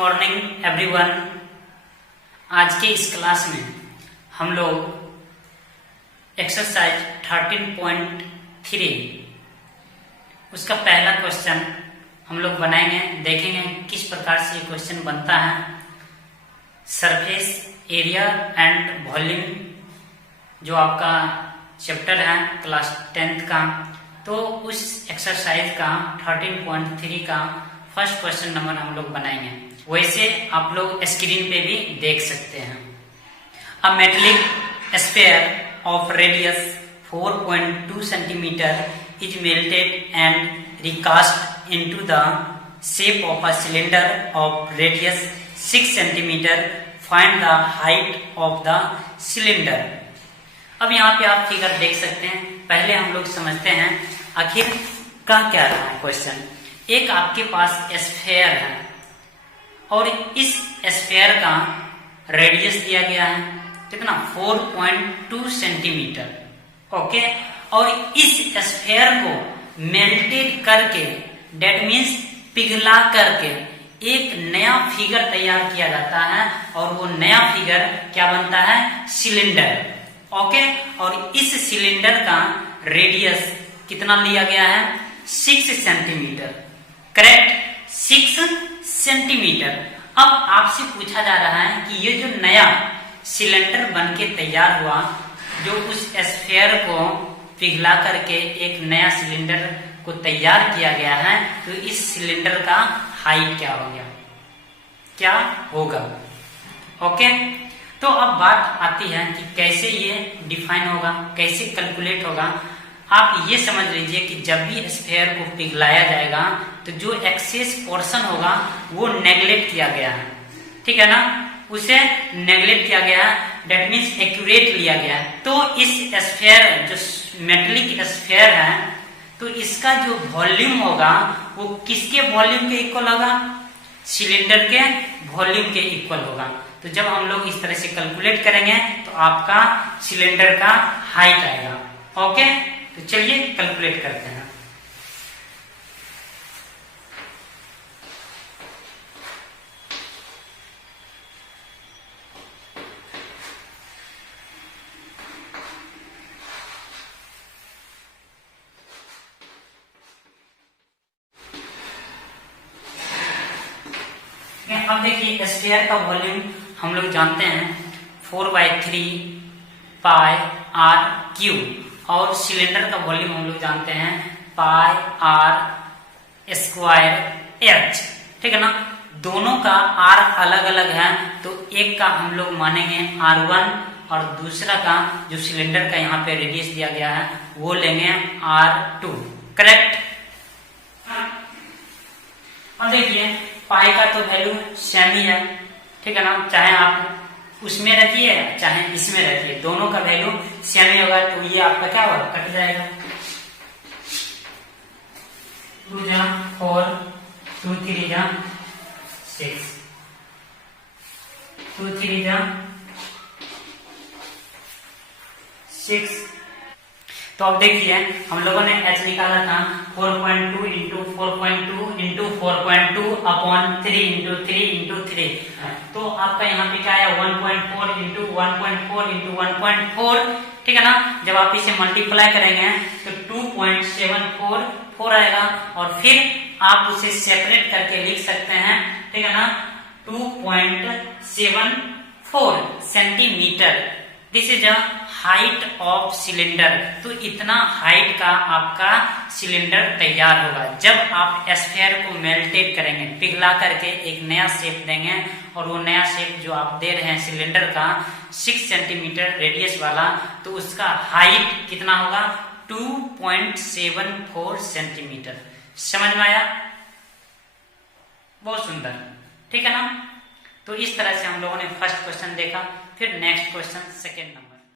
Morning everyone. आज के इस क्लास में हम लोग एक्सरसाइज 13.3 उसका पहला क्वेश्चन हम लोग बनाएंगे, देखेंगे किस प्रकार से ये क्वेश्चन बनता है। सरफेस एरिया एंड वॉल्यूम जो आपका चैप्टर है क्लास 10th का, तो उस एक्सरसाइज का 13.3 का फर्स्ट क्वेश्चन नंबर हम लोग बनाएंगे। वैसे आप लोग स्क्रीन पे भी देख सकते हैं। A metallic sphere of radius 4.2 centimetre is melted and recast into the shape of a cylinder of radius 6 centimeter. Find the height of the cylinder. अब यहाँ पे आप फिगर देख सकते हैं। पहले हम लोग समझते हैं आखिर का क्या रहा है क्वेश्चन। एक आपके पास स्फीयर है और इस स्फीयर का रेडियस दिया गया है कितना, 4.2 सेंटीमीटर। ओके, और इस स्फीयर को मेल्टेड करके, डेट मीन्स पिघला करके एक नया फिगर तैयार किया जाता है और वो नया फिगर क्या बनता है, सिलेंडर। ओके, और इस सिलेंडर का रेडियस कितना लिया गया है, 6 सेंटीमीटर। Correct, 6 centimetre. अब आपसे पूछा जा रहा है कि ये जो नया सिलेंडर बनके तैयार हुआ, जो उस स्फीयर को पिघला करके एक नया सिलेंडर को तैयार किया गया है, तो इस सिलेंडर का हाइट क्या हो गया, क्या होगा। ओके, तो अब बात आती है कि कैसे ये डिफाइन होगा, कैसे कैलकुलेट होगा। आप ये समझ लीजिए कि जब भी स्फीयर को पिघलाया जाएगा तो जो एक्सेस पोर्शन होगा वो नेगलेक्ट किया गया है, ठीक है ना, उसे नेगलेक्ट किया गया है, डेट मीन्स एक्यूरेट लिया गया है। तो इस स्फीयर, जो मेटेलिक स्फीयर है, तो इसका जो वॉल्यूम होगा वो किसके वॉल्यूम के इक्वल होगा, सिलेंडर के वॉल्यूम के इक्वल होगा। तो जब हम लोग इस तरह से कैलकुलेट करेंगे तो आपका सिलेंडर का हाइट आएगा। ओके, तो चलिए कैलकुलेट करते हैं। अब देखिए स्फीयर का वॉल्यूम हम लोग जानते हैं 4/3 पाई आर क्यू, और सिलेंडर का वॉल्यूम हम लोग जानते हैं पाई आर स्क्वायर एच, ठीक है ना। दोनों का आर अलग अलग है, तो एक का हम लोग मानेंगे R1 और दूसरा का जो सिलेंडर का यहाँ पे रेडियस दिया गया है वो लेंगे R2। करेक्ट। अब देखिए पाई का तो वैल्यू सेम ही है, ठीक है ना, चाहे आप उसमें रखिए चाहे इसमें रखिए, दोनों का वैल्यू सेम ही होगा। तो ये आपका क्या होगा, कट जाएगा। 2 जा 4, 2 3 जा 6, 2 3 जा 6। तो अब देखिए हम लोगों ने h निकाला था 4.2 into 4.2 into 4.2 upon 3 into 3 into 3। तो आपका यहाँ पे क्या है, 1.4 इंटू 1.4 इंटू 1.4, ठीक है ना। जब आप इसे मल्टीप्लाई करेंगे तो 2.744 आएगा, और फिर आप उसे सेपरेट करके लिख सकते हैं, ठीक है ना, 2.74 centimetre. This is a height of cylinder. तो इतना हाइट का आपका सिलेंडर तैयार होगा जब आप स्फीयर को मेल्टेड करेंगे, पिघला करके एक नया शेप देंगे, और वो नया शेप जो आप दे रहे हैं सिलेंडर का 6 सेंटीमीटर रेडियस वाला, तो उसका हाइट कितना होगा, 2.74 सेंटीमीटर। समझ में आया, बहुत सुंदर, ठीक है ना। तो इस तरह से हम लोगों ने फर्स्ट क्वेश्चन देखा। फिर नेक्स्ट क्वेश्चन सेकेंड नंबर।